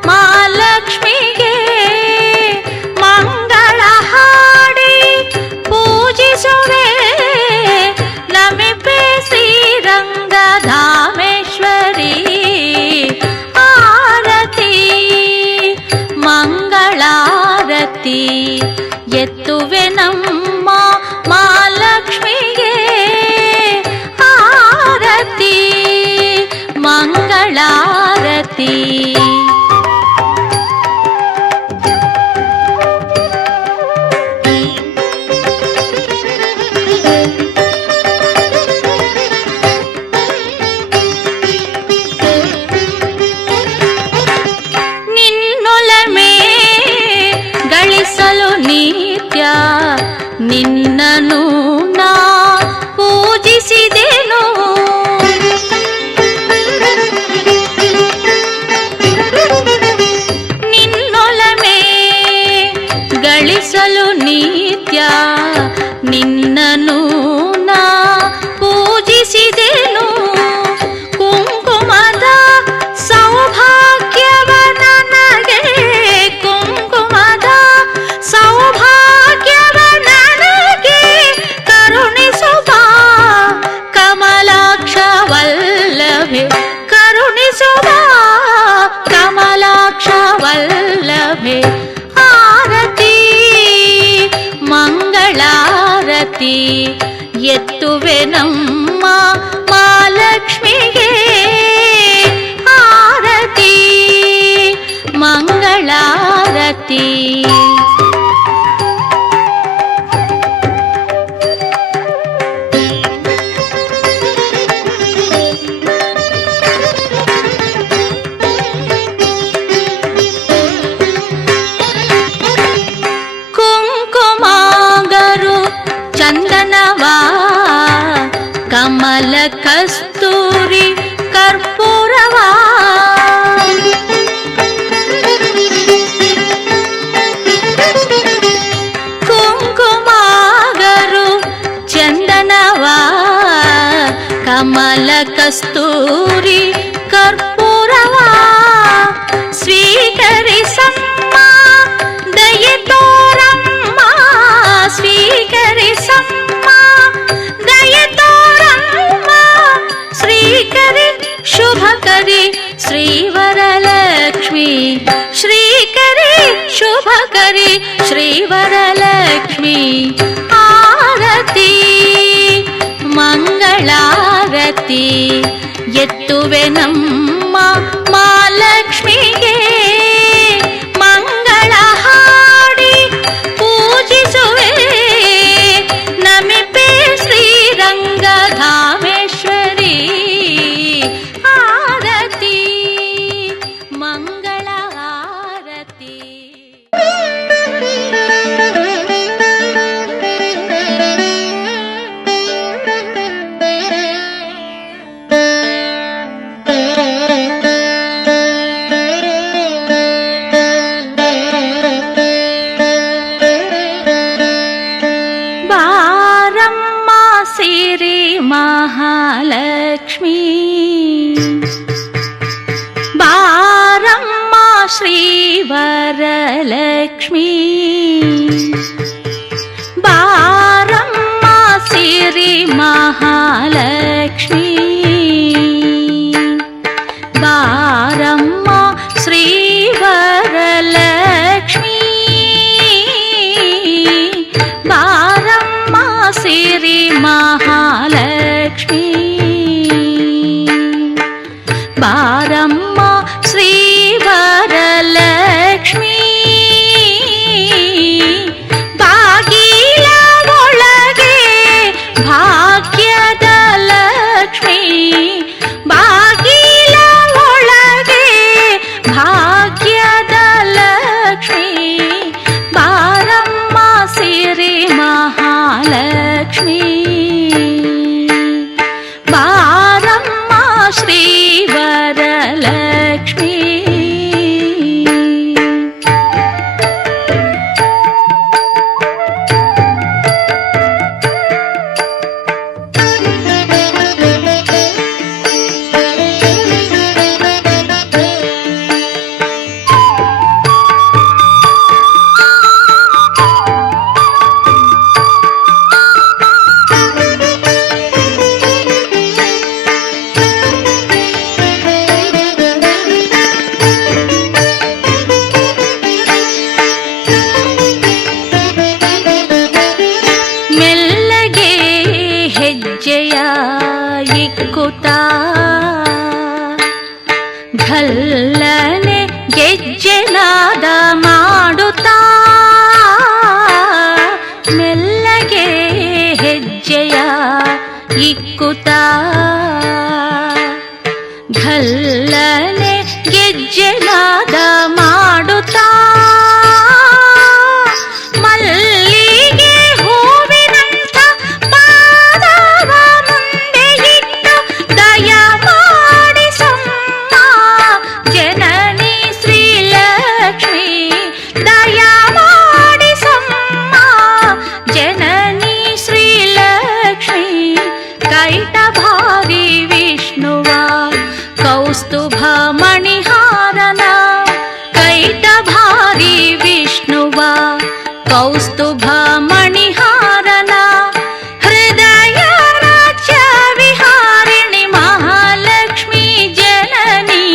ಮಹಾಲಕ್ಷ್ಮಿಗೆ ಮಂಗಳ ಹಾಡಿ ಪೂಜಿಸುವೆ. ನಮಿಪೆ ಶ್ರೀರಂಗಧಾಮೇಶ್ವರಿ ಆರತಿ ಮಂಗಳಾರತಿ, ಎತ್ತುವೆ ನಮ್ಮ ಮಹಾಲಕ್ಷ್ಮಿಗೆ ಆರತಿ ಮಂಗಳಾರತಿ. ನಿನ್ನೊಲಮೆ ಗಳಿಸಲು ನಿತ್ಯ ನಿನ್ನನು ನಾ ಪೂಜಿಸಿದೆನು. ನಿನ್ನೊಲಮೆ ಗಳಿಸಲು ನಿತ್ಯ ನಿನ್ನನು ನಾ ಪೂಜಿಸಿದೆನು. ಕುಂಕುಮದ ಸೌಭಾಗ್ಯವ ನನಗೆ, ಕುಂಕುಮದ ಸೌಭಾಗ್ಯವ ನನಗೆ ಕರುಣಿಸುವ ಕಮಲಾಕ್ಷ ವಲ್ಲಭೆ, ಕರುಣಿಸುವ ಕಮಲಾಕ್ಷ ವಲ್ಲಭೆ. ಆರತಿ ಮಂಗಳ ಆರತಿ ಎತ್ತುವೆ ನಮ್ಮ ಮಹಾಲಕ್ಷ್ಮಿಗೆ ಆರತಿ ಮಂಗಳಾರತಿ. ಕುಂಕುಮಾಗರು ಚಂದನವಾ ಕಮಲ ಕಸ್ತೂರಿ ಕರ್ಪೂರವಾ ಕುಂಕುಮಾಗರು ಚಂದನವಾ ಕಮಲ ಕಸ್ತೂರಿ ಕರ್ಪೂರವಾ ಸ್ವೀಕರಿಸಮ್ಮ ದಯೆ ತೋರಮ್ಮ ಸ್ವೀಕರಿಸಮ್ಮ ದಯೆ ತೋರಮ್ಮ ಶ್ರೀಕರಿ ಶುಭಕರಿ ಶ್ರೀವರಲಕ್ಷ್ಮಿ ಶ್ರೀಕರಿ ಶುಭಕರಿ ಶ್ರೀವರಲಕ್ಷ್ಮಿ ಆರತಿ ಮಂಗಳಾರತಿ ಎತ್ತುವೆ ನಮ್ಮ ಮಹಾಲಕ್ಷ್ಮಿಗೆ ಮಂಗಳ ಹಾಡಿ ಪೂಜಿಸುವೆ ನಮಿಪೆ ಶ್ರೀರಂಗಧಾಮೇಶ್ವರಿ ಆರತಿ ಮಂಗಳ ಆರತಿ. ಬಾರಮ್ಮ ಸಿರಿ ಮಹಾಲಕ್ಷ್ಮಿ ಬಾರಮ್ಮ ಶ್ರೀವರಲಕ್ಷ್ಮಿ ಬಾರಮ್ಮ ಸಿರಿ ಮಹಾಲಕ್ಷ್ಮಿ ಬಾರಮ್ಮ ಶ್ರೀವರಲಕ್ಷ್ಮಿ ಬಾರಮ್ಮ ಸಿರಿ ಮಹಾಲಕ್ಷ್ಮಿ ಬಾರಮ್ಮ ಶ್ರೀವರಲಕ್ಷ್ಮಿ ಬಾಗಿಲ ಒಳಗೆ ಭಾಗ್ಯದ ಲಕ್ಷ್ಮಿ ಬಾಗಿಲ ಒಳಗೆ ಭಾಗ್ಯದ ಲಕ್ಷ್ಮಿ ಬಾರಮ್ಮ ಸಿರಿ ಮಹಾಲಕ್ಷ್ಮಿ ಬಾರಮ್ಮ ಶ್ರೀವರಲಕ್ಷ್ಮಿ. ಮೆಲ್ಲಗೆ ಹೆಜ್ಜೆಯ ಇಕ್ಕುತ್ತಾ ಘಲ್ಲನೆ ಗೆಜ್ಜೆನಾದ ಮಾಡುತ್ತಾ ಮೆಲ್ಲಗೆ ಹೆಜ್ಜೆಯ ಇಕ್ಕುತ್ತಾ ಘಲ್ಲನೆ ಗೆಜ್ಜೆನಾದ ಮಾಡುತ್ತಾ ಮಲ್ಲಿಗೆ ಹೂವಿನಂಥ ಪಾದವ ಮುಂದೆ ಇಟ್ಟು ದಯ ಮಾಡಿಸಮ್ಮ ಜನನಿ ಶ್ರೀಲಕ್ಷ್ಮಿ ದಯ ಮಾಡಿಸಮ್ಮ ಜನನಿ ಶ್ರೀಲಕ್ಷ್ಮಿ ಕೈಟಭಾರಿ ವಿಷ್ಣುವ ಕೌಸ್ತುಭ ಮಣಿಹಾರನ ಕೈಟಭಾರಿ ವಿಷ್ಣುವ ಕೌಸ್ತುಭ ಮಣಿಹಾರನ ಹೃದಯ ರಾಜ್ಯ ವಿಹಾರಿಣಿ ಮಹಾಲಕ್ಷ್ಮಿ ಜನನಿ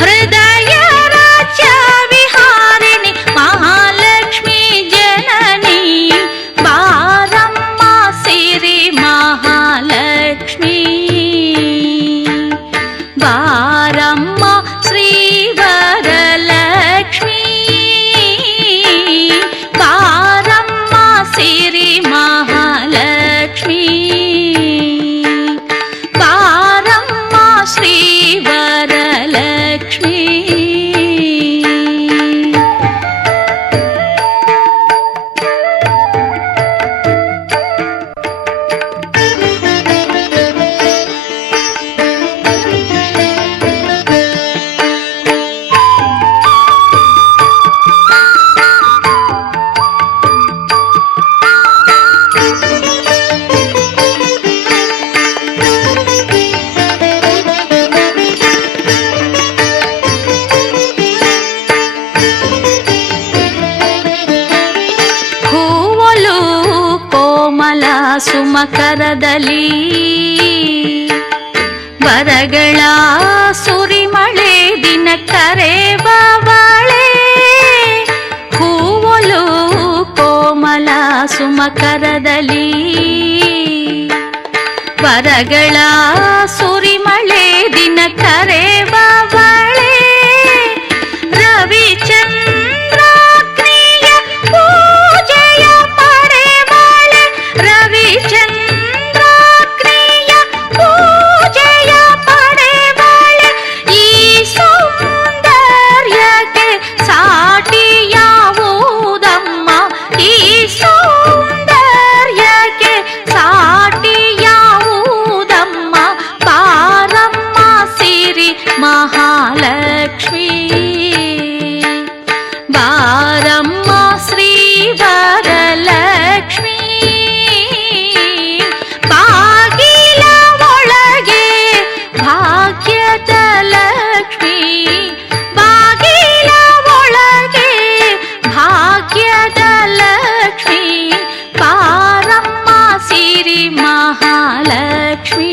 ಹೃದಯ ರಾಜ್ಯ ವಿಹಾರಿಣಿ ಮಹಾಲಕ್ಷ್ಮಿ ಜನನಿ ಬಾರಮ್ಮ ಸುಮಕರದಲ್ಲಿ ವರಗಳ ಸುರಿಮಳೆ ದಿನ ಕರೆಬವಳೆ ಹೂವಲು ಕೋಮಲ ಸುಮಕರದಲ್ಲಿ ವರಗಳ ಸುರಿಮಳೆ ದಿನ ಕರೆಬವಳೆ ರವಿಚಂದ್ರಾಗ್ನಿಯ ಪೂಜೆಯ ಪಡೆವಳೆ ರವಿಚಂದ್ರಾಗ್ನಿಯ ಪೂಜೆಯ ಪಡೆವಳೆ ಈ ಸೌಂದರ್ಯಕ್ಕೆ ಸಾಟಿಯಾವುದಮ್ಮ ಈ ಸೌಂದರ್ಯಕ್ಕೆ ಸಾಟಿಯಾವುದಮ್ಮ ಪಾರಮ್ಮ ಸಿರಿ ಮಹಾಲಕ್ಷ್ಮೀ ಬಾರಮ್ಮ ಶ್ರೀ ವರಲಕ್ಷ್ಮೀ ಬಾಗಿಲ ಒಳಗೆ ಭಾಗ್ಯದ ಲಕ್ಷ್ಮೀ ಬಾಗಿಲ ಒಳಗೆ ಭಾಗ್ಯದ ಲಕ್ಷ್ಮೀ ಬಾರಮ್ಮ ಸಿರಿ ಮಹಾಲಕ್ಷ್ಮೀ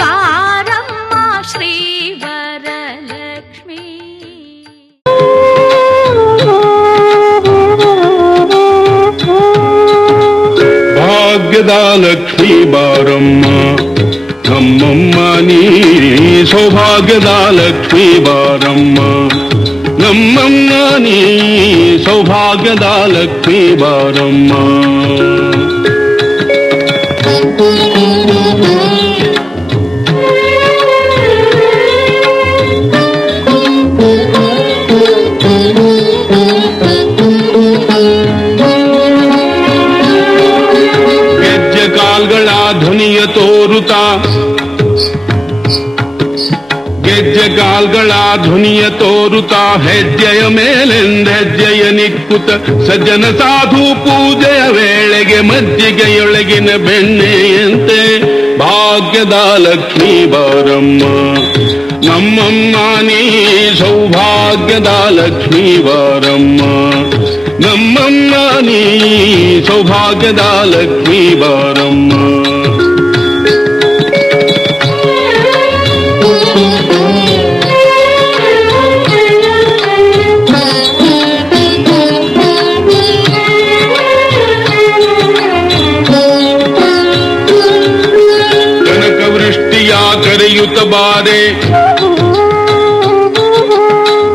ಬಾರಮ್ಮ ಶ್ರೀ ವರಲಕ್ಷ್ಮೀ ಭಾಗ್ಯದ ಲಕ್ಷ್ಮೀ ಬಾರಮ್ಮ ನಮ್ಮಮ್ಮ ನೀ ಸೌಭಾಗ್ಯದ ಲಕ್ಷ್ಮೀ ಬಾರಮ್ಮ ನಮ್ಮಮ್ಮ ನೀ ಸೌಭಾಗ್ಯದ ಲಕ್ಷ್ಮೀ ಬಾರಮ್ಮ ಗೆಜ್ಜೆ ಕಾಲ್ಗಳ ಧ್ವನಿಯ ತೋರುತ್ತಾ ಗೆಜ್ಜೆ ಕಾಲ್ಗಳ ಧ್ವನಿಯ ತೋರುತ್ತಾ ಹೆಜ್ಜೆಯ ಮೇಲೆಂದೆಜ್ಜೆಯ ನಿಕ್ಕುತ್ತ ಸಜ್ಜನ ಸಾಧು ಪೂಜೆಯ ವೇಳೆಗೆ ಮಜ್ಜಿಗೆಯೊಳಗಿನ ಬೆಣ್ಣೆಯಂತೆ ಭಾಗ್ಯದ ಲಕ್ಷ್ಮೀ ಬಾರಮ್ಮ ನಮ್ಮಮ್ಮ ನೀ ಸೌಭಾಗ್ಯದ ಲಕ್ಷ್ಮೀ ಬಾರಮ್ಮ ನಮ್ಮಮ್ಮ ನೀ ಸೌಭಾಗ್ಯದ ಲಕ್ಷ್ಮೀ ಬಾರಮ್ಮ ಕನಕವೃಷ್ಟಿಯ ಕರೆಯುತ್ತ ಬಾರೆ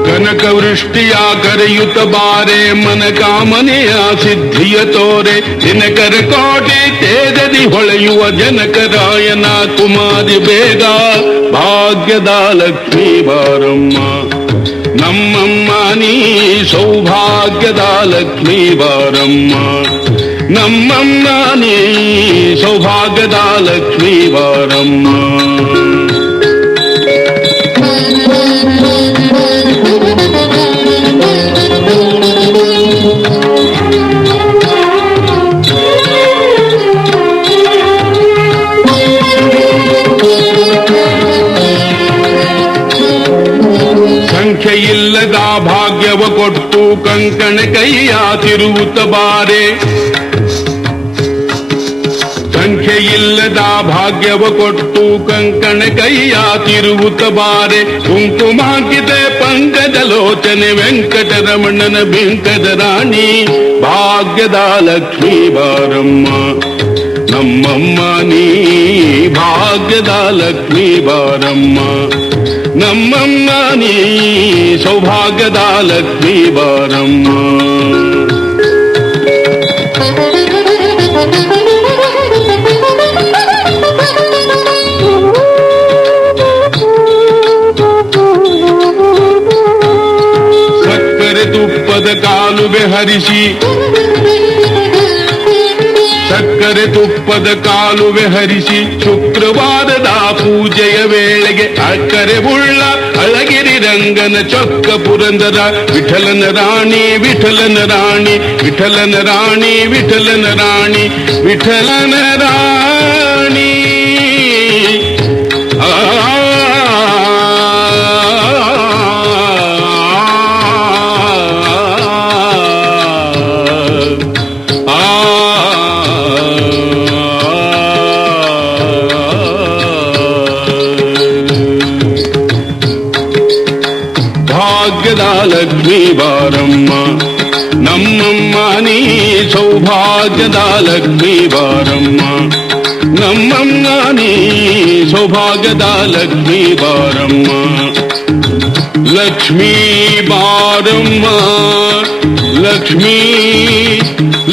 ಕನಕವೃಷ್ಟಿಯ ಕರೆಯುತ್ತ ಬಾರೆ ಮನ ಕಾಮನೆಯ ಸಿದ್ಧಿಯ ತೋರೆ ದಿನಕರ ಕೋಟೆ ತೇಜದಿ ಹೊಳೆಯುವ ಜನಕರಾಯನ ಕುಮಾರಿ ಬೇಗ ಭಾಗ್ಯದ ಲಕ್ಷ್ಮೀ ಬಾರಮ್ಮ ನಮ್ಮಮ್ಮ ನೀ ಸೌಭಾಗ್ಯದ ಲಕ್ಷ್ಮೀ ಬಾರಮ್ಮ ನಮ್ಮಮ್ಮ ನೀ ಸೌಭಾಗ್ಯದ ಲಕ್ಷ್ಮೀ ಬಾರಮ್ಮ ಸಂಖ್ಯೆಯಿಲ್ಲದ ಭಾಗ್ಯವ ಕೊಟ್ಟು ಕಂಕಣ ಕೈಯ ತಿರುವುತ್ತ ಬಾರೆ ಸಂಖ್ಯೆಯಿಲ್ಲದ ಭಾಗ್ಯವ ಕೊಟ್ಟು ಕಂಕಣ ಕೈಯ ತಿರುವುತ್ತ ಬಾರೆ ಕುಂಕುಮಾಂಕಿತೆ ಪಂಕಜ ಲೋಚನೆ ವೆಂಕಟರಮಣನ ಬಿಂಕದ ರಾಣಿ ಭಾಗ್ಯದ ಲಕ್ಷ್ಮೀ ಬಾರಮ್ಮ ನಮ್ಮಮ್ಮ ನೀ ಭಾಗ್ಯದ ಲಕ್ಷ್ಮೀ ಬಾರಮ್ಮ ನಮ್ಮಮ್ಮ ನೀ ಸೌಭಾಗ್ಯದ ಲಕ್ಷ್ಮೀ ಬಾರಮ್ಮ ಸಕ್ಕರೆ ತುಪ್ಪದ ಕಾಲುವೆ ಹರಿಸಿ ಸಕ್ಕರೆ ತುಪ್ಪದ ಕಾಲುವೆ ಹರಿಸಿ ಶುಕ್ರವಾರದ ಪೂಜೆಯ ವೇಳೆಗೆ ಅಕ್ಕರೆ ಉಳ್ಳ ಅಳಗಿರಿ ರಂಗನ ಚೊಕ್ಕ ಪುರಂದರ ವಿಠಲನ ರಾಣಿ ವಿಠಲನ ರಾಣಿ ವಿಠಲನ ರಾಣಿ ವಿಠಲನ ರಾಣಿ ವಿಠಲನ ರಾಣಿ ಆ ಸೌಭಾಗ್ಯದ ಲಕ್ಷ್ಮೀ ಬಾರಮ್ಮ ನಮ್ಮಮ್ಮ ನೀ ಸೌಭಾಗ್ಯದ ಲಕ್ಷ್ಮೀ ಬಾರಮ್ಮ ನಮ್ಮಮ್ಮ ನೀ ಸೌಭಾಗ್ಯದ ಲಕ್ಷ್ಮೀ ಬಾರಮ್ಮ ಲಕ್ಷ್ಮೀ ಬಾರಮ್ಮ ಲಕ್ಷ್ಮೀ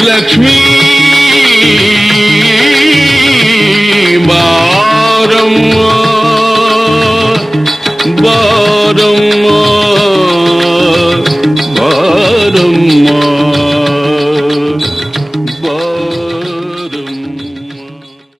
ಲಕ್ಷ್ಮೀ ಬಾರಮ್ಮ ಬಾರಮ್ಮ